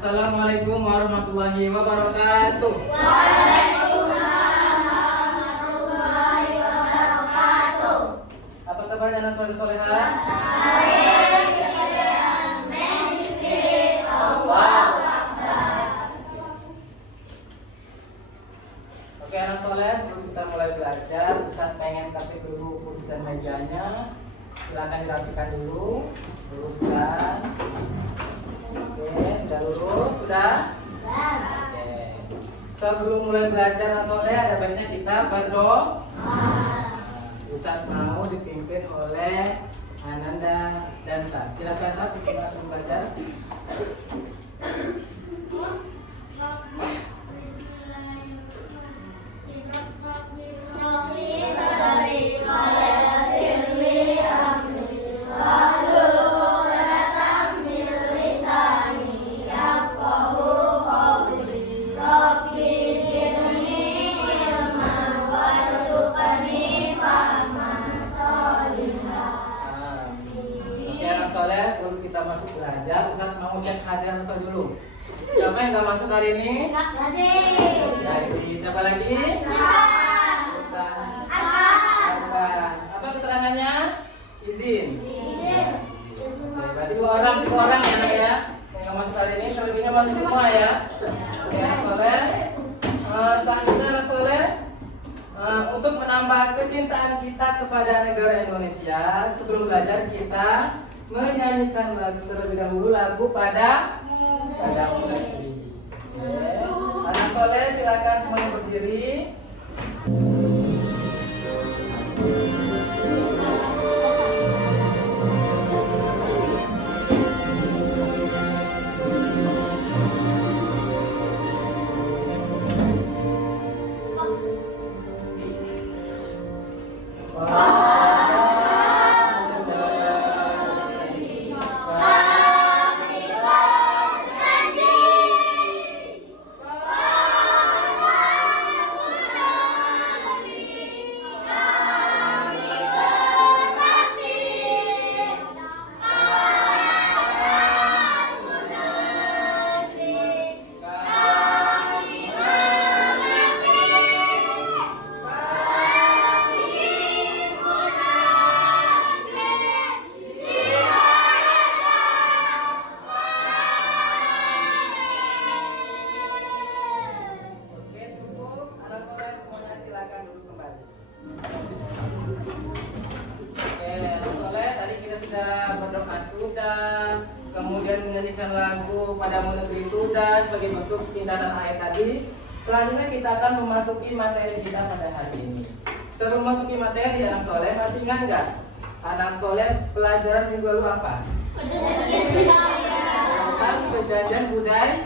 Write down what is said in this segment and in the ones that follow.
Assalamualaikum warahmatullahi wabarakatuh. Waalaikumsalam warahmatullahi wabarakatuh. Apa kabarnya anak soleh soleha? Oke anak soleh, sebelum kita mulai belajar, Ustaz pengen kasih dulu kursi dan mejanya. Silakan dirapikan dulu, luruskan. Oke, sudah lurus, sudah? Oke. Sebelum mulai belajar anak soleh, ada baiknya kita berdoa. Ustaz mau dipimpin oleh Ananda dan Ta. Silakan Ta, pimpin langsung belajar. Hadiran Ustaz dulu. Siapa yang nggak masuk hari ini? Gaji. Siapa lagi? Ustaz. Apa keterangannya? Izin. Oke, berarti dua orang ya nak ya. Yang nggak masuk hari ini, selebihnya masuk semua ya. Oke, anak soleh. Selanjutnya anak soleh. Untuk menambah kecintaan kita kepada negara Indonesia, sebelum belajar kita menyanyikan lagu terlebih dahulu, lagu Padamu Negeri. Anak soleh silakan semuanya berdiri. Kemudian menyanyikan lagu Padamu Negeri sudah sebagai bentuk cinta dan ayat tadi. Selanjutnya kita akan memasuki materi kita pada hari ini. Sebelum memasuki materi, anak soleh masih ingat nggak? Anak soleh pelajaran minggu lalu apa? Tentang perjanjian budaya.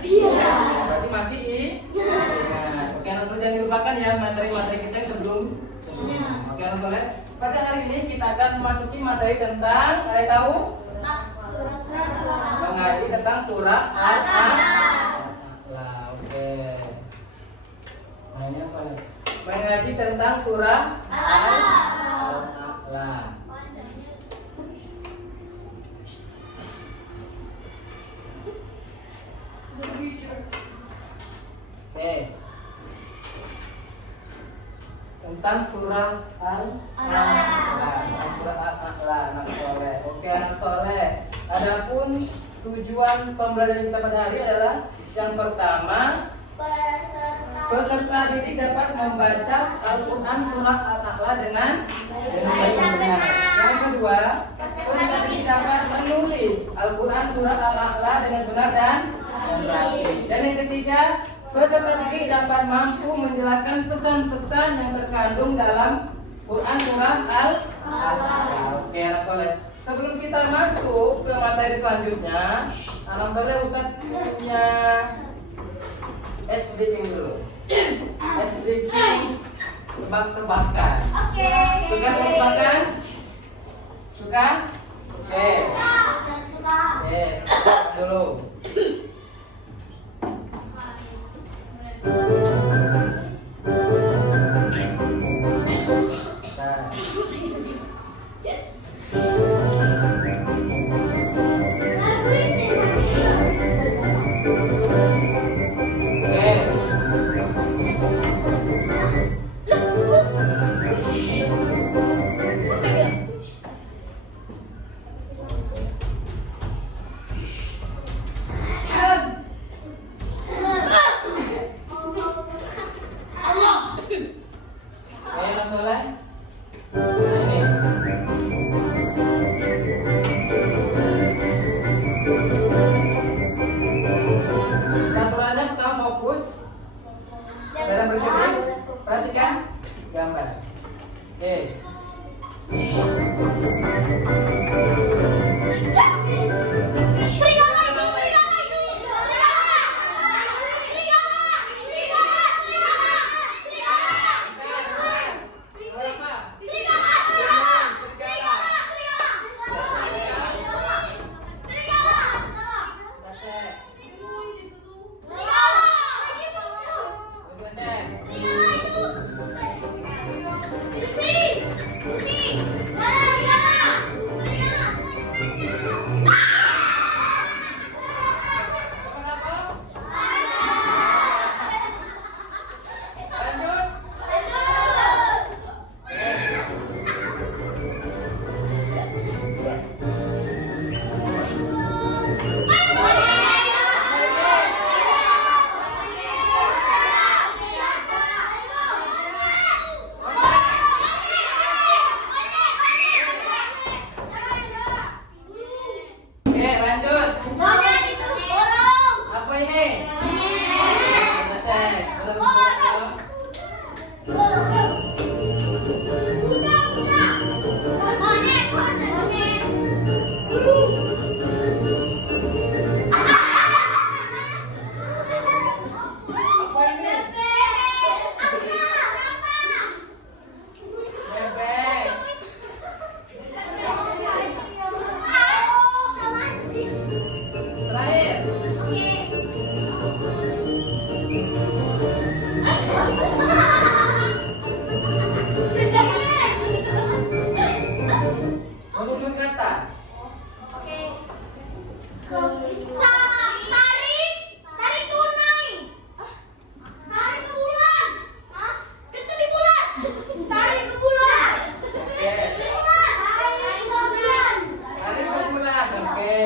Berarti masih ingat. Oke anak soleh jangan dilupakan ya materi-materi kita sebelumnya. Oke anak soleh. Pada hari ini kita akan memasuki materi tentang ada tahu? Mengaji tentang surah Al-A'la. Oke. Mainnya soalnya. Mengaji tentang surah Al-A'la. Oke. Tentang surah Al-A'la. Surah Al-A'la anak soleh. Oke anak soleh. Adapun tujuan pembelajaran kita pada hari adalah yang pertama, peserta didik dapat membaca Al-Quran surah Al-A'la dengan benar. Yang kedua, peserta didik dapat menulis Al-Quran surah Al-A'la dengan benar dan rapi. Dan yang ketiga, peserta didik dapat mampu menjelaskan pesan-pesan yang terkandung dalam Quran surah Al-A'la. Oke, anak soleh. Sebelum kita masuk ke materi selanjutnya, anak soleh Ustaz punya SBK dulu. SBK tebak-tebakan. Oke. Suka tebak-tebakan? Suka? Oke. Oke, dulu. Nah. ini? Kita cek. Benar benar. Apa ini? Bebek. Terakhir. Menyusun kata. Tarik tunai. Tarik ke bulan. Ketuk di bulan. Tarik ke bulan. Oke. Tarik ke bulan. Tarik ke bulan. Oke.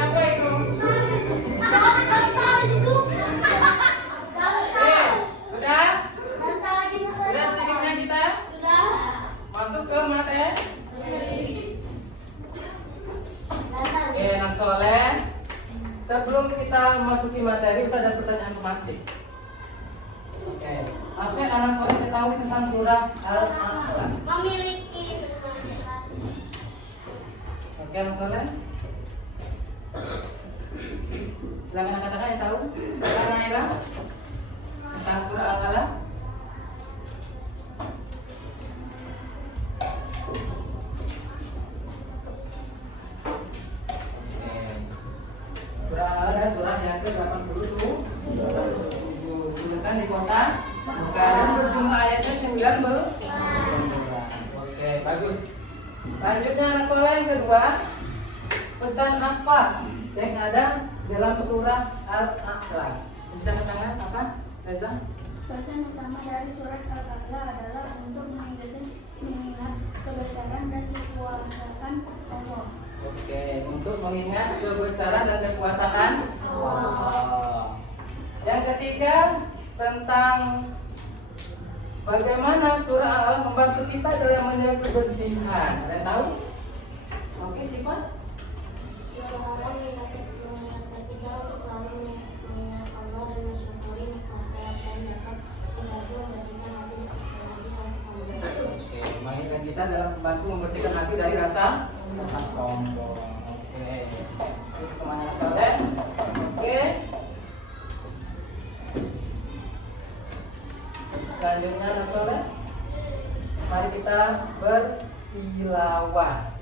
Apa itu? Sudah? Sudah titiknya kita masuk ke materi. Oke, anak soleh. Sebelum kita memasuki materi, usah ada pertanyaan tematik. Oke, apa yang anak soleh ketahui tentang surah Al-A'la? Memiliki jelas. Oke, anak soleh. Silakan anak katakan yang tahu. Silakan Naira tentang surah Al-A'la. Surah Al-A'la surah yang ke-87 digunakan di kota Mekah dan berjumlah ayatnya 19. Oke, bagus. Lanjutnya anak soleh yang kedua, pesan apa yang ada dalam surah Al-A'la? Bisa katakan apa, Reza? Pesan utama dari surat Al-A'la adalah untuk mengingat kebesaran dan kekuasaan Allah. Oke, untuk mengingat kebesaran dan kekuasaan Allah. Yang ketiga, tentang bagaimana surah Al-A'la membantu kita dalam menjaga kebersihan. Ada yang tahu? Oke, Sifat. Seorang mengingat kita untuk selalu mengingat Allah dan mensyukuri nikmatnya dan dapat membantu membersihkan hati dari rasa sombong. Oke, mengingatkan kita dalam membantu membersihkan hati dari rasa sombong. Oke, ini semuanya soleh. Oke. Selanjutnya anak soleh, mari kita bertilawah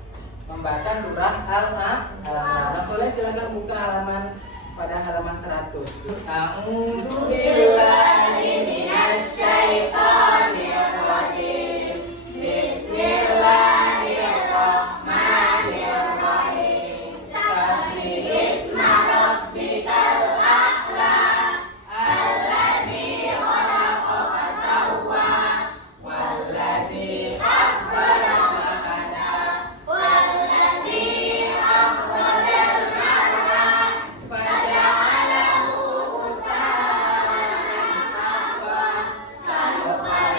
membaca surah Al-A'la. Anak soleh silakan buka halaman pada halaman 100. A'udzu billahi minasy syaithanir rajim. Bismillahirrahmanirrahim. Sabbihi isma rabbikal a'la. Alladzi khalaqa fasawwa. Walladzi qaddara fahada. Walladzi akhrajal mar'a. Faja'alahu ghusaan ahwa. Sanukhalikukum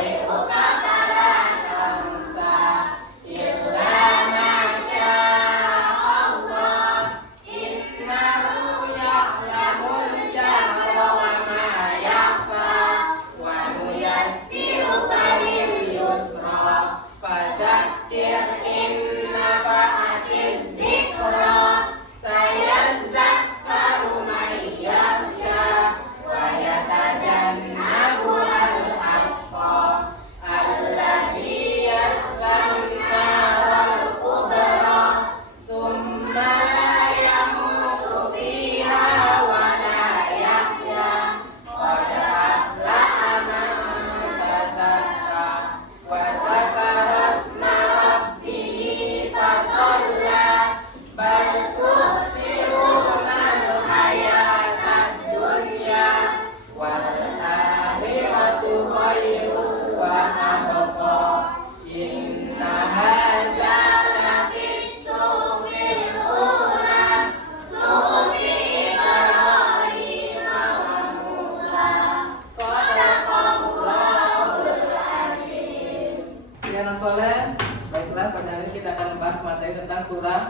anak surah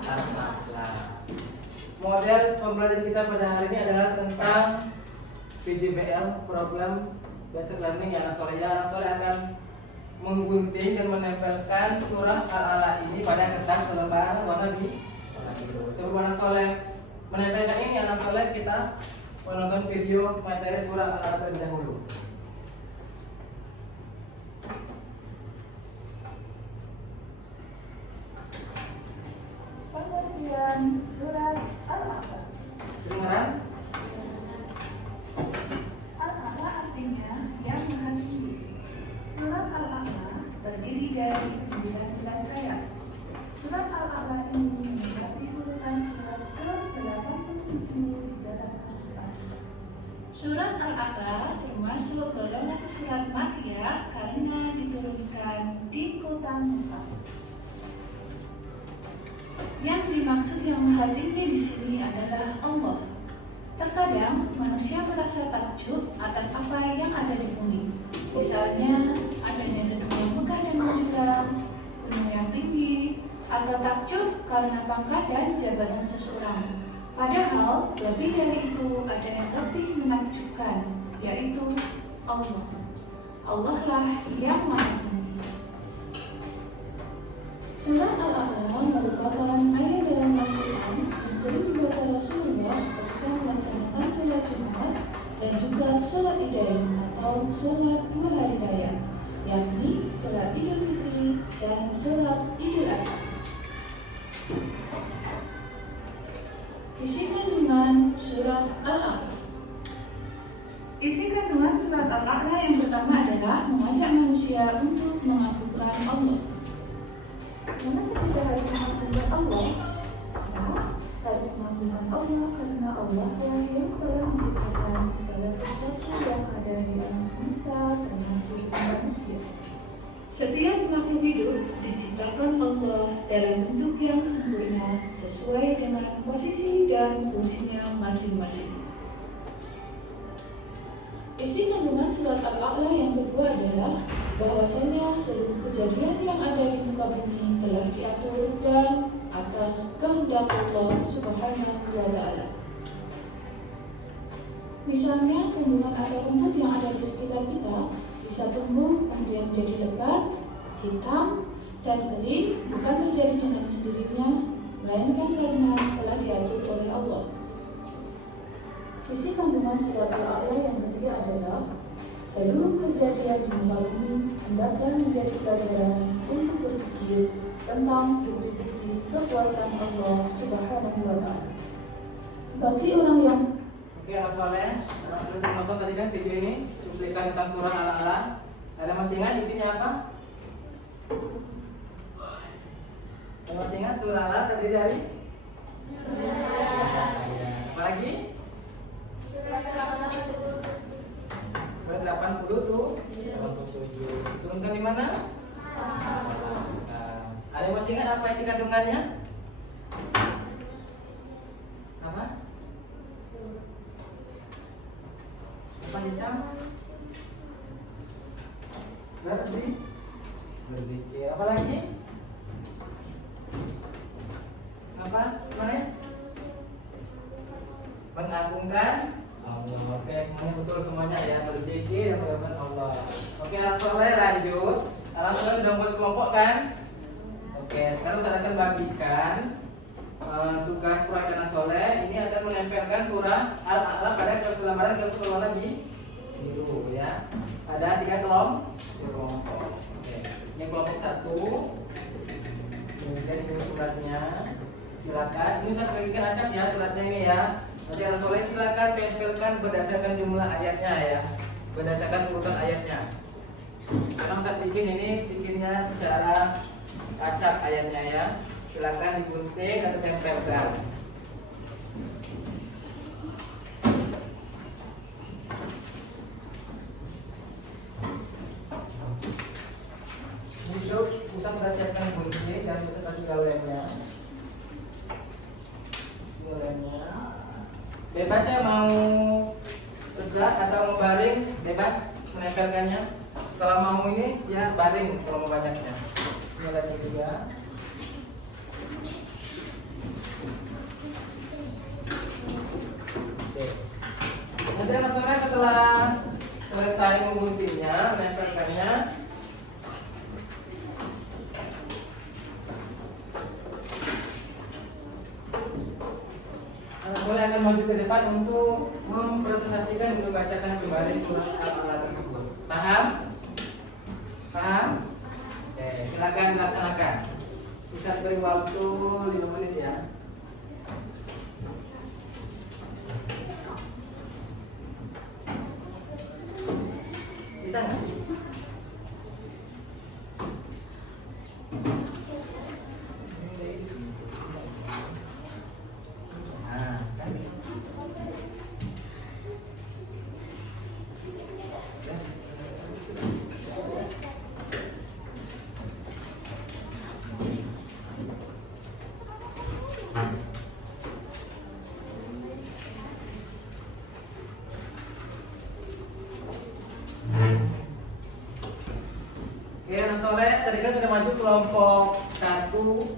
Al-A'la. Model pembelajaran kita pada hari ini adalah tentang PJBL, program basic learning ya anak soleh. Anak soleh akan menggunting dan menempelkan surah Al-A'la ini pada kertas lembaran warna biru. Sebelum anak soleh menempelkan ini, anak soleh kita menonton video materi surah Al-A'la terlebih dahulu. Pengertian surat Al-A'la. Kedengaran? Al-A'la artinya yang maha tinggi. Surat Al-A'la terdiri dari 19 ayat. Surat Al-A'la ini menjadi urutan surat ke-87 dalam Al-Quran. Surat Al-A'la termasuk golongan surat Makkiyah karena diturunkan di kota Mekah. Yang dimaksud yang maha tinggi di sini adalah Allah. Terkadang manusia merasa takjub atas apa yang ada di bumi. Misalnya adanya gedung yang megah dan menjulang, gunung yang tinggi, atau takjub karena pangkat dan jabatan seseorang. Padahal lebih dari itu ada yang lebih menakjubkan, yaitu Allah. Allah lah yang maha tinggi. Surat Al-A'la merupakan ayat dalam Al-Quran yang sering dibaca Rasulullah ketika melaksanakan sholat Jumat dan juga sholat Idain atau sholat 2 hari raya, yakni sholat Idul Fitri dan sholat Idul Adha. Isi kandungan surat Al-A'la. Isi kandungan surat Al-A'la yang pertama adalah mengajak manusia untuk mengagungkan Allah. Kenapa kita harus mengagungkan Allah? Kita harus mengagungkan Allah karena Allah lah yang telah menciptakan segala sesuatu yang ada di alam semesta termasuk manusia. Setiap makhluk hidup diciptakan Allah dalam bentuk yang sempurna sesuai dengan posisi dan fungsinya masing-masing. Isi kandungan surat Al-A'la yang kedua adalah bahwasanya seluruh kejadian yang ada di muka bumi telah diatur dan atas kehendak Allah Subhanahu wa Ta'ala. Misalnya tumbuhan atau rumput yang ada di sekitar kita bisa tumbuh kemudian jadi lebat, hitam, dan kering bukan terjadi dengan sendirinya, melainkan karena telah diatur oleh Allah. Isi kandungan surat Al-A'la yang ketiga adalah seluruh kejadian di muka bumi hendaklah menjadi pelajaran untuk berpikir tentang bukti-bukti kekuasaan Allah Subhanahu wa Ta'ala. Bagi orang yang Anak soleh, anak selesai menonton tadi kan video ini cuplikan tentang surah Al-A'la. Ada masih ingat isinya apa? Ada masih ingat surah Al-A'la terdiri dari? Apa lagi? Surat 80 tuh 87. Turunkan di mana? Ada yang masih ingat apa isi kandungannya? Apa? Apa Hisam? Berzikir. Apa lagi? Apa? Mana? Mengagungkan Allah. Oke, semuanya betul semuanya ya, berzikir dan mengagungkan Allah. Oke, anak soleh lanjut. Anak soleh sudah buat kelompok kan? Oke, sekarang saya akan bagikan tugas proyek anak soleh. Ini akan menempelkan surah Al-A'la pada kertas lembaran warna biru ya. Ada 3 kelompok. Oke, ini kelompok 1. Kemudian ini suratnya. Silakan. Ini saya bagikan acak ya suratnya ini ya. Nanti anak soleh silakan tempelkan berdasarkan jumlah ayatnya ya, berdasarkan urutan ayatnya. Memang saya bikinnya secara acak ayatnya ya. Silakan digunting atau tempelkan. Untuk Ustaz sudah siapkan gunting dan beserta juga lemnya. Bebas ya, mau tegak atau mau baring, bebas menempelkannya. Kalau mau ini ya baring kalau mau banyaknya. Ini ada juga. guntingnya, menempelkannya. Anak soleh akan maju ke depan untuk mempresentasikan dan membacakan kembali surat Al-A'la tersebut. Paham? Paham? Oke, silakan dilaksanakan. Bisa beri waktu 5 menit ya. Bisa nggak? Nah, kan? Oke, anak soleh, tadi kan sudah maju kelompok 1,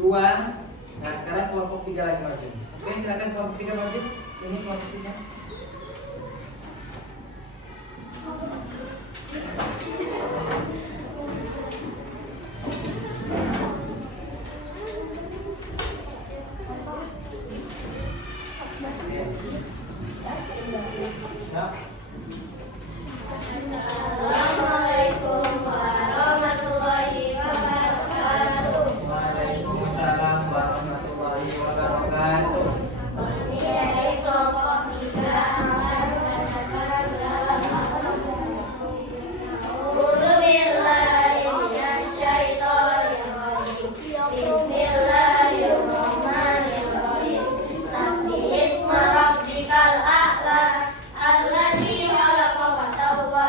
2. Nah, sekarang kelompok 3 lagi maju. Oke, silakan kelompok 3 maju. Ini kelompok 3. Nah, Assalamualaikum warahmatullahi wabarakatuh. Waalaikumsalam warahmatullahi wabarakatuh. Kami dari kelompok 3 akan membacakan surat A'udzu billahi minasyaitonir rajim. Bismillahirrahmanirrahim. Sabbi isma rabbikal a'la alladzi khalaqa fasawwa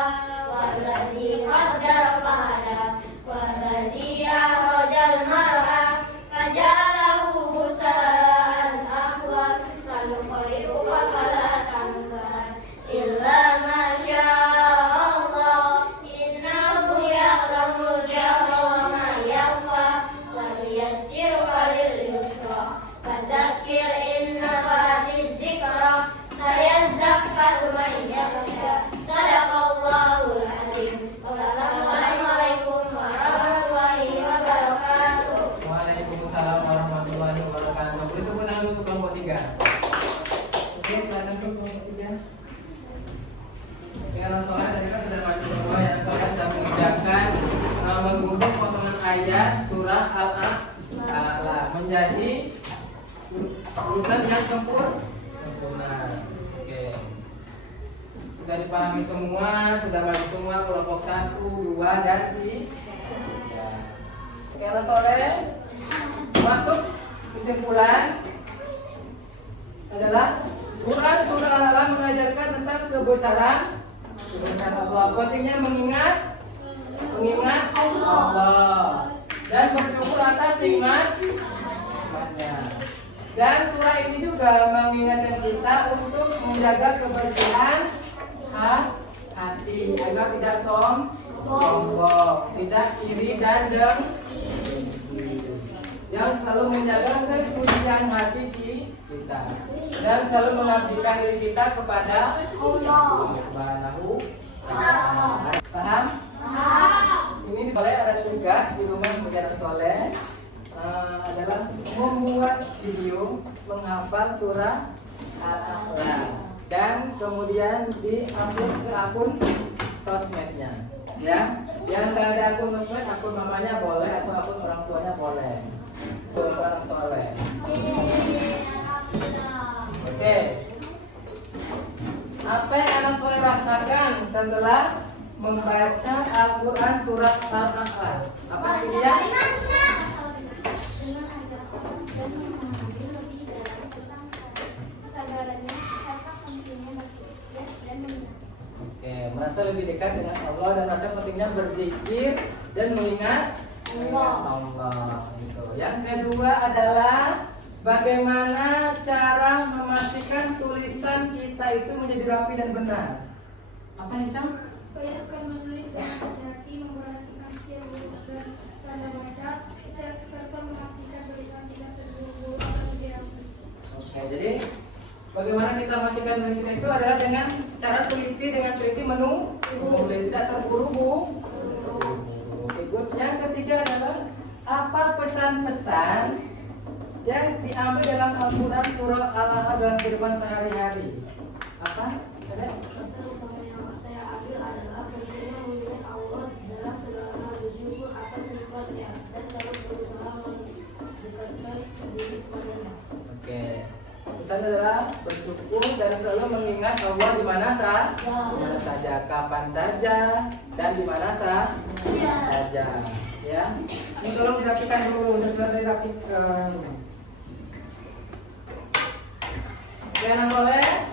wallazi qaddara fahada wallazi akhrajal mar'a faja'alahu ghusaan ahwa sanuqri'uka fala tansa illa ma sya'allah innahu ya'lamul jahra wa ma yakhfa wa nuyassiruka lil yusra fadzakir in nafa'atiz zikra sayazakkaru man yakhsha. Shadaqallahul azim. Wassalamualaikum warahmatullahi wabarakatuh. Waalaikumsalam warahmatullahi wabarakatuh. Beri tepuk tangan untuk kelompok 3. Oke, silakan untuk kelompok 3. Oke, anak soleh tadi kan sudah maju ke bawah. Yang soleh sudah mengerjakan mengubah potongan ayat surah Al-A'la menjadi urutan yang sempurna. Oke. Sudah dipahami semua, sudah maju semua kelompok 1, 2 dan 3. Oke, anak soleh, masuk kesimpulan adalah Quran surah Al-A'la mengajarkan tentang kebesaran Allah. Pentingnya mengingat Allah dan bersyukur atas nikmatnya. Dan surah ini juga mengingatkan kita untuk menjaga kebersihan hati agar tidak sombong, tidak iri dan dengki, yang selalu menjaga kesucian hati kita dan selalu mengabdikan diri kita kepada Allah Subhanahu wa Ta'ala. Paham? Ini boleh ada tugas di rumah menjadi soleh. Adalah membuat video menghafal surah Al-A'la dan kemudian di-upload ke akun sosmednya, ya. Yang nggak ada akun sosmed, akun mamanya boleh atau akun orang tuanya boleh. Untuk anak soleh. Oke. Apa yang anak soleh rasakan setelah membaca Al-Quran surat Al-A'la? Apa itu dia? Oke, merasa lebih dekat dengan Allah dan merasa pentingnya berzikir dan mengingat Allah. Gitu. Yang kedua adalah bagaimana cara memastikan tulisan kita itu menjadi rapi dan benar. Apa Hisyam? Saya akan menulis dengan hati-hati, memperhatikan setiap huruf dan tanda baca, serta memastikan tulisan tidak terburu-buru atau dirapi. Oke, jadi bagaimana kita memastikan tulisan kita itu adalah dengan cara teliti, dengan teliti Boleh tidak terburu-buru. Oke, good. Yang ketiga adalah apa pesan-pesan yang diambil dalam Al-Quran surah Al-Ahzab dalam kehidupan sehari-hari? Apa? Ada? Pesan utama yang saya ambil adalah pentingnya mengingat Allah dalam segala hal, bersyukur atas nikmatnya, dan terus berusaha mendekatkan diri kepadanya. Oke. Pesan adalah bersyukur dan selalu mengingat Allah di mana saja, kapan saja, dan di mana saja. Ya. Ini tolong dirapikan dulu, sebentar dirapikan. Oke, anak soleh.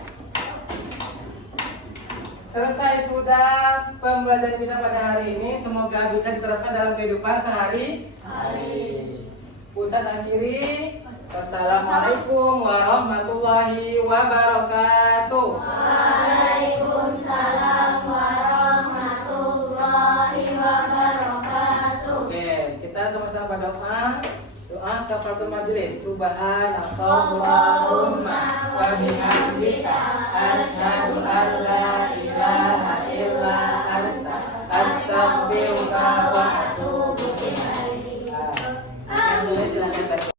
Selesai sudah pembelajaran kita pada hari ini. Semoga bisa diterapkan dalam kehidupan sehari-hari. Ustaz akhiri. Wassalamualaikum warahmatullahi wabarakatuh. Waalaikumsalam warahmatullahi wabarakatuh. Oke, kita sama-sama berdoa. Doa kafaratul majelis. Subhanakallahumma wa bihamdika asyhadu an la